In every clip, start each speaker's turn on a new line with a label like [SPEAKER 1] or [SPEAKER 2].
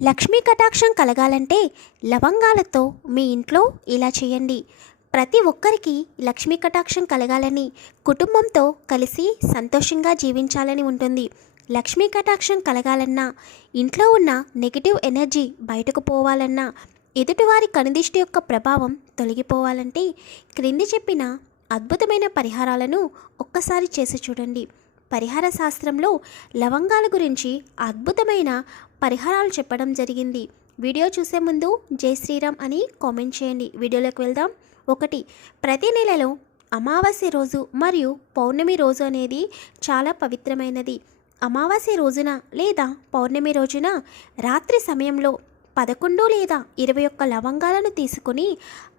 [SPEAKER 1] లక్ష్మీ కటాక్షం కలగాలంటే లవంగాలతో మీ ఇంట్లో ఇలా చేయండి. ప్రతి ఒక్కరికి లక్ష్మీ కటాక్షం కలగాలని కుటుంబంతో కలిసి సంతోషంగా జీవించాలని ఉంటుంది. లక్ష్మీ కటాక్షం కలగాలన్నా ఇంట్లో ఉన్న నెగిటివ్ ఎనర్జీ బయటకు పోవాలన్నా ఎదుటివారి కనుదిష్టి యొక్క ప్రభావం తొలగిపోవాలంటే క్రింది చెప్పిన అద్భుతమైన పరిహారాలను ఒక్కసారి చేసి చూడండి. పరిహార శాస్త్రంలో లవంగాల గురించి అద్భుతమైన పరిహారాలు చెప్పడం జరిగింది. వీడియో చూసే ముందు జై శ్రీరామ్ అని కామెంట్ చేయండి. వీడియోలోకి వెళ్దాం. ఒకటి ప్రతి నెలలో అమావాస్య రోజు మరియు పౌర్ణమి రోజు అనేది చాలా పవిత్రమైనది. అమావాస్య రోజున లేదా పౌర్ణమి రోజున రాత్రి సమయంలో పదకొండు లేదా ఇరవై ఒక్క లవంగాలను తీసుకొని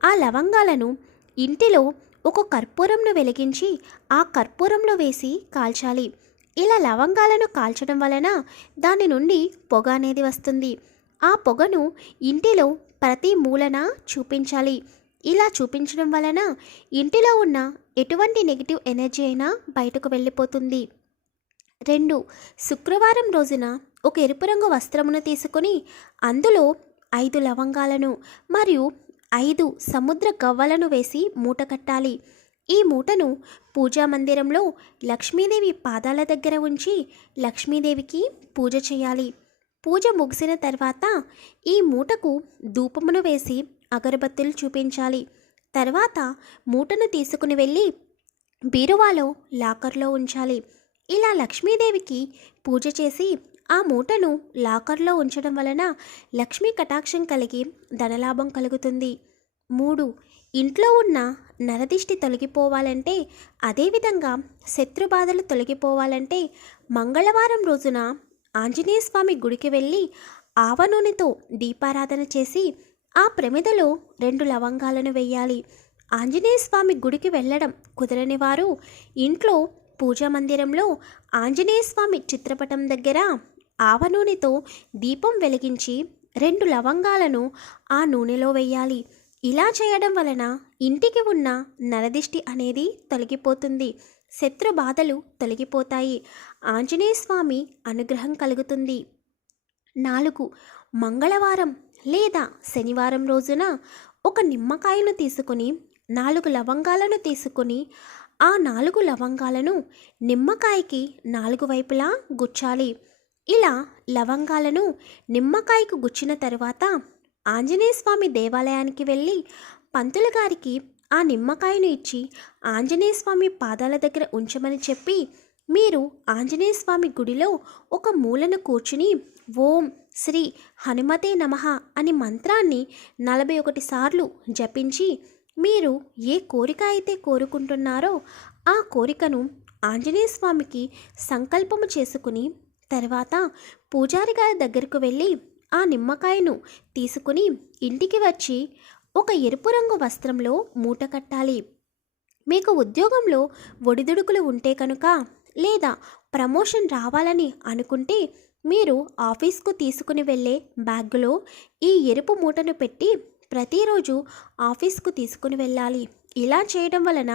[SPEAKER 1] ఆ లవంగాలను ఇంటిలో ఒక కర్పూరంను వెలిగించి ఆ కర్పూరంలో వేసి కాల్చాలి. ఇలా లవంగాలను కాల్చడం వలన దాని నుండి పొగ అనేది వస్తుంది. ఆ పొగను ఇంటిలో ప్రతి మూలన చూపించాలి. ఇలా చూపించడం వలన ఇంటిలో ఉన్న ఎటువంటి నెగిటివ్ ఎనర్జీ అయినా బయటకు వెళ్ళిపోతుంది. రెండు శుక్రవారం రోజున ఒక ఎరుపు రంగు వస్త్రమును తీసుకొని అందులో ఐదు లవంగాలను మరియు ఐదు సముద్ర గవ్వలను వేసి మూట కట్టాలి. ఈ మూటను పూజా మందిరంలో లక్ష్మీదేవి పాదాల దగ్గర ఉంచి లక్ష్మీదేవికి పూజ చేయాలి. పూజ ముగిసిన తర్వాత ఈ మూటకు ధూపమును వేసి అగరబత్తులు చూపించాలి. తర్వాత మూటను తీసుకుని వెళ్ళి బీరువాలో లాకర్లో ఉంచాలి. ఇలా లక్ష్మీదేవికి పూజ చేసి ఆ మూటను లాకర్లో ఉంచడం వలన లక్ష్మీ కటాక్షం కలిగి ధనలాభం కలుగుతుంది. మూడు ఇంట్లో ఉన్న నరదిష్టి తొలగిపోవాలంటే అదేవిధంగా శత్రుబాధలు తొలగిపోవాలంటే మంగళవారం రోజున ఆంజనేయ స్వామి గుడికి వెళ్ళి ఆవ నూనెతో దీపారాధన చేసి ఆ ప్రమిదలో రెండు లవంగాలను వేయాలి. ఆంజనేయ స్వామి గుడికి వెళ్ళడం కుదరని వారు ఇంట్లో పూజా మందిరంలో ఆంజనేయ స్వామి చిత్రపటం దగ్గర ఆవ నూనెతో దీపం వెలిగించి రెండు లవంగాలను ఆ నూనెలో వేయాలి ఇలా చేయడం వలన ఇంటికి ఉన్న నరదిష్టి అనేది తొలగిపోతుంది. శత్రు బాధలు తొలగిపోతాయి. ఆంజనేయ స్వామి అనుగ్రహం కలుగుతుంది. నాలుగు మంగళవారం లేదా శనివారం రోజున ఒక నిమ్మకాయను తీసుకొని నాలుగు లవంగాలను తీసుకొని ఆ నాలుగు లవంగాలను నిమ్మకాయకి నాలుగు వైపులా గుచ్చాలి. ఇలా లవంగాలను నిమ్మకాయకు గుచ్చిన తర్వాత ఆంజనేయ స్వామి దేవాలయానికి వెళ్ళి పంతులు గారికి ఆ నిమ్మకాయను ఇచ్చి ఆంజనేయ స్వామి పాదాల దగ్గర ఉంచమని చెప్పి మీరు ఆంజనేయ స్వామి గుడిలో ఒక మూలను కూర్చుని ఓం శ్రీ హనుమతే నమః అని మంత్రాన్ని నలభై ఒకటి సార్లు జపించి మీరు ఏ కోరిక అయితే కోరుకుంటున్నారో ఆ కోరికను ఆంజనేయ స్వామికి సంకల్పము చేసుకుని తర్వాత పూజారి గారి దగ్గరకు వెళ్ళి ఆ నిమ్మకాయను తీసుకుని ఇంటికి వచ్చి ఒక ఎరుపు రంగు వస్త్రంలో మూట కట్టాలి. మీకు ఉద్యోగంలో ఒడిదుడుకులు ఉంటే కనుక లేదా ప్రమోషన్ రావాలని అనుకుంటే మీరు ఆఫీస్కు తీసుకుని వెళ్ళే బ్యాగ్లో ఈ ఎరుపు మూటను పెట్టి ప్రతిరోజు ఆఫీస్కు తీసుకుని వెళ్ళాలి. ఇలా చేయడం వలన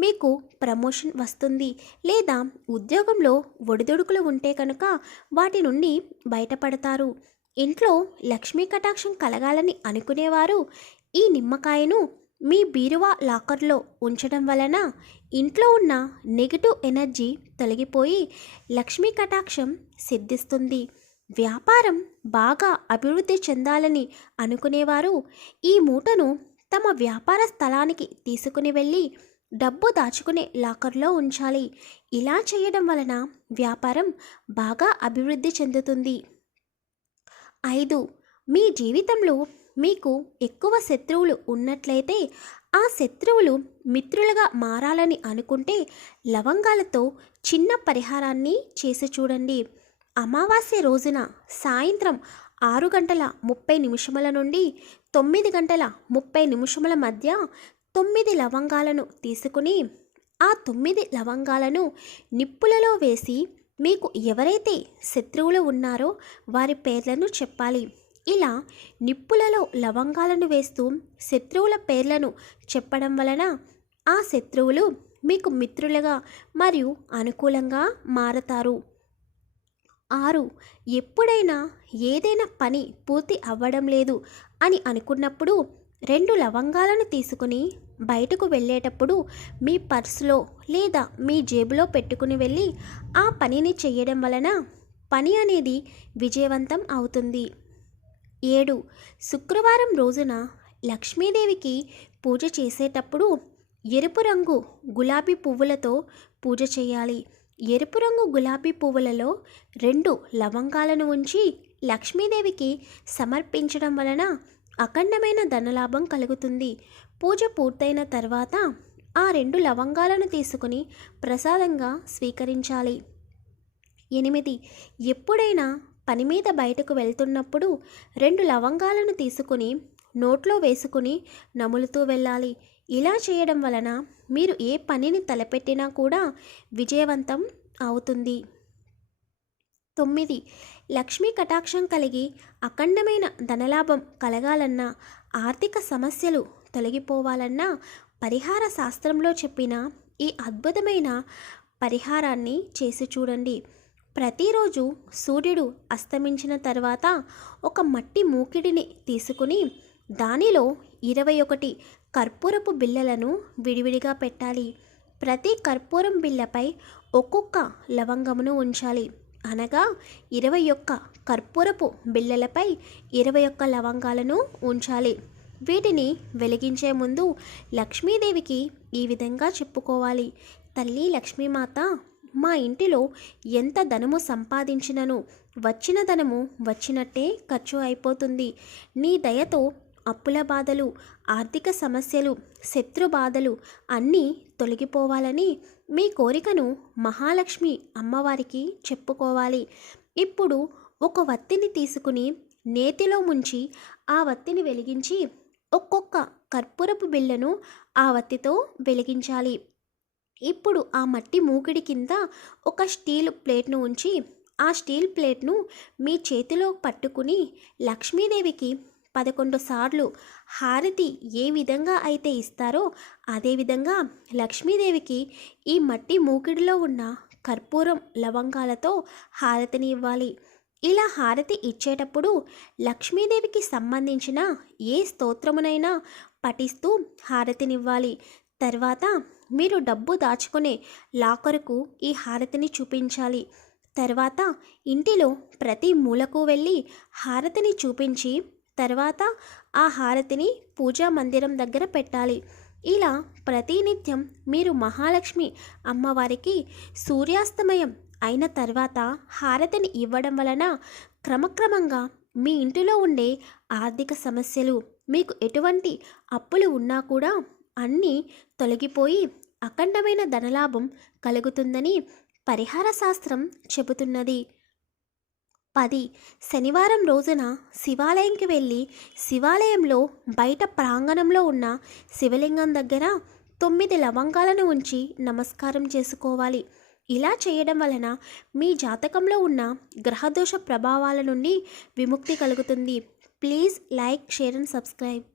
[SPEAKER 1] మీకు ప్రమోషన్ వస్తుంది లేదా ఉద్యోగంలో ఒడిదుడుకులు ఉంటే కనుక వాటి నుండి బయటపడతారు. ఇంట్లో లక్ష్మీ కటాక్షం కలగాలని అనుకునేవారు ఈ నిమ్మకాయను మీ బీరువా లాకర్లో ఉంచడం వలన ఇంట్లో ఉన్న నెగిటివ్ ఎనర్జీ తొలగిపోయి లక్ష్మీ కటాక్షం సిద్ధిస్తుంది. వ్యాపారం బాగా అభివృద్ధి చెందాలని అనుకునేవారు ఈ మూటను తమ వ్యాపార స్థలానికి తీసుకుని వెళ్ళి డబ్బు దాచుకునే లాకర్లో ఉంచాలి. ఇలా చేయడం వలన వ్యాపారం బాగా అభివృద్ధి చెందుతుంది. ఐదు. మీ జీవితంలో మీకు ఎక్కువ శత్రువులు ఉన్నట్లయితే ఆ శత్రువులు మిత్రులుగా మారాలని అనుకుంటే లవంగాలతో చిన్న పరిహారాన్ని చేసి చూడండి. అమావాస్య రోజున సాయంత్రం ఆరు గంటల ముప్పై నిమిషముల నుండి తొమ్మిది గంటల ముప్పై నిమిషముల మధ్య తొమ్మిది లవంగాలను తీసుకుని ఆ తొమ్మిది లవంగాలను నిప్పులలో వేసి మీకు ఎవరైతే శత్రువులు ఉన్నారో వారి పేర్లను చెప్పాలి. ఇలా నిప్పులలో లవంగాలను వేస్తూ శత్రువుల పేర్లను చెప్పడం వలన ఆ శత్రువులు మీకు మిత్రులుగా మరియు అనుకూలంగా మారతారు. ఆరు ఎప్పుడైనా ఏదైనా పని పూర్తి అవ్వడం లేదు అని అనుకున్నప్పుడు రెండు లవంగాలను తీసుకుని బయటకు వెళ్ళేటప్పుడు మీ పర్సులో లేదా మీ జేబులో పెట్టుకుని వెళ్ళి ఆ పనిని చేయడం వలన పని అనేది విజయవంతం అవుతుంది. ఏడు శుక్రవారం రోజున లక్ష్మీదేవికి పూజ చేసేటప్పుడు ఎరుపు రంగు గులాబీ పువ్వులతో పూజ చేయాలి. ఎరుపు రంగు గులాబీ పువ్వులలో రెండు లవంగాలను ఉంచి లక్ష్మీదేవికి సమర్పించడం వలన అఖండమైన ధనలాభం కలుగుతుంది. పూజ పూర్తయిన తర్వాత ఆ రెండు లవంగాలను తీసుకుని ప్రసాదంగా స్వీకరించాలి. ఎనిమిది. ఎప్పుడైనా పని మీద బయటకు వెళ్తున్నప్పుడు రెండు లవంగాలను తీసుకుని నోట్లో వేసుకుని నములుతూ వెళ్ళాలి. ఇలా చేయడం వలన మీరు ఏ పనిని తలపెట్టినా కూడా విజయవంతం అవుతుంది. తొమ్మిది. లక్ష్మీ కటాక్షం కలిగి అఖండమైన ధనలాభం కలగాలన్నా ఆర్థిక సమస్యలు తొలగిపోవాలన్నా పరిహార శాస్త్రంలో చెప్పిన ఈ అద్భుతమైన పరిహారాన్ని చేసి చూడండి. ప్రతిరోజు సూర్యుడు అస్తమించిన తర్వాత ఒక మట్టి మూకిడిని తీసుకుని దానిలో ఇరవై ఒకటి కర్పూరపు బిళ్ళలను విడివిడిగా పెట్టాలి. ప్రతి కర్పూరం బిళ్ళపై ఒక్కొక్క లవంగమును ఉంచాలి. అనగా ఇరవై ఒక్క కర్పూరపు బిళ్ళలపై ఇరవై ఒక్క లవంగాలను ఉంచాలి. వీటిని వెలిగించే ముందు లక్ష్మీదేవికి ఈ విధంగా చెప్పుకోవాలి. తల్లి లక్ష్మీమాత మా ఇంటిలో ఎంత ధనము సంపాదించినను వచ్చిన ధనము వచ్చినట్టే ఖర్చు అయిపోతుంది. నీ దయతో అప్పుల బాధలు ఆర్థిక సమస్యలు శత్రు బాధలు అన్నీ తొలగిపోవాలని మీ కోరికను మహాలక్ష్మి అమ్మవారికి చెప్పుకోవాలి. ఇప్పుడు ఒక వత్తిని తీసుకుని నేతిలో ముంచి ఆ వత్తిని వెలిగించి ఒక్కొక్క కర్పూరపు బిళ్ళను ఆ వత్తితో వెలిగించాలి. ఇప్పుడు ఆ మట్టి మూకిడి కింద ఒక స్టీల్ ప్లేట్ను ఉంచి ఆ స్టీల్ ప్లేట్ను మీ చేతిలో పట్టుకుని లక్ష్మీదేవికి పదకొండు సార్లు హారతి ఏ విధంగా అయితే ఇస్తారో అదేవిధంగా లక్ష్మీదేవికి ఈ మట్టి మూకిడిలో ఉన్న కర్పూరం లవంగాలతో హారతిని ఇవ్వాలి. ఇలా హారతి ఇచ్చేటప్పుడు లక్ష్మీదేవికి సంబంధించిన ఏ స్తోత్రమునైనా పఠిస్తూ హారతినివ్వాలి. తర్వాత మీరు డబ్బు దాచుకునే లాకరుకు ఈ హారతిని చూపించాలి. తర్వాత ఇంటిలో ప్రతి మూలకు వెళ్ళి హారతిని చూపించి తర్వాత ఆ హారతిని పూజా మందిరం దగ్గర పెట్టాలి. ఇలా ప్రతినిత్యం మీరు మహాలక్ష్మి అమ్మవారికి సూర్యాస్తమయం అయిన తర్వాత హారతిని ఇవ్వడం వలన క్రమక్రమంగా మీ ఇంటిలో ఉండే ఆర్థిక సమస్యలు మీకు ఎటువంటి అప్పులు ఉన్నా కూడా అన్నీ తొలగిపోయి అఖండమైన ధనలాభం కలుగుతుందని పరిహార శాస్త్రం చెబుతున్నది. పది. శనివారం రోజున శివాలయంకి వెళ్ళి శివాలయంలో బయట ప్రాంగణంలో ఉన్న శివలింగం దగ్గర తొమ్మిది లవంగాలను ఉంచి నమస్కారం చేసుకోవాలి. ఇలా చేయడం వలన మీ జాతకంలో ఉన్న గ్రహదోష ప్రభావాల నుండి విముక్తి కలుగుతుంది. Please like share and subscribe.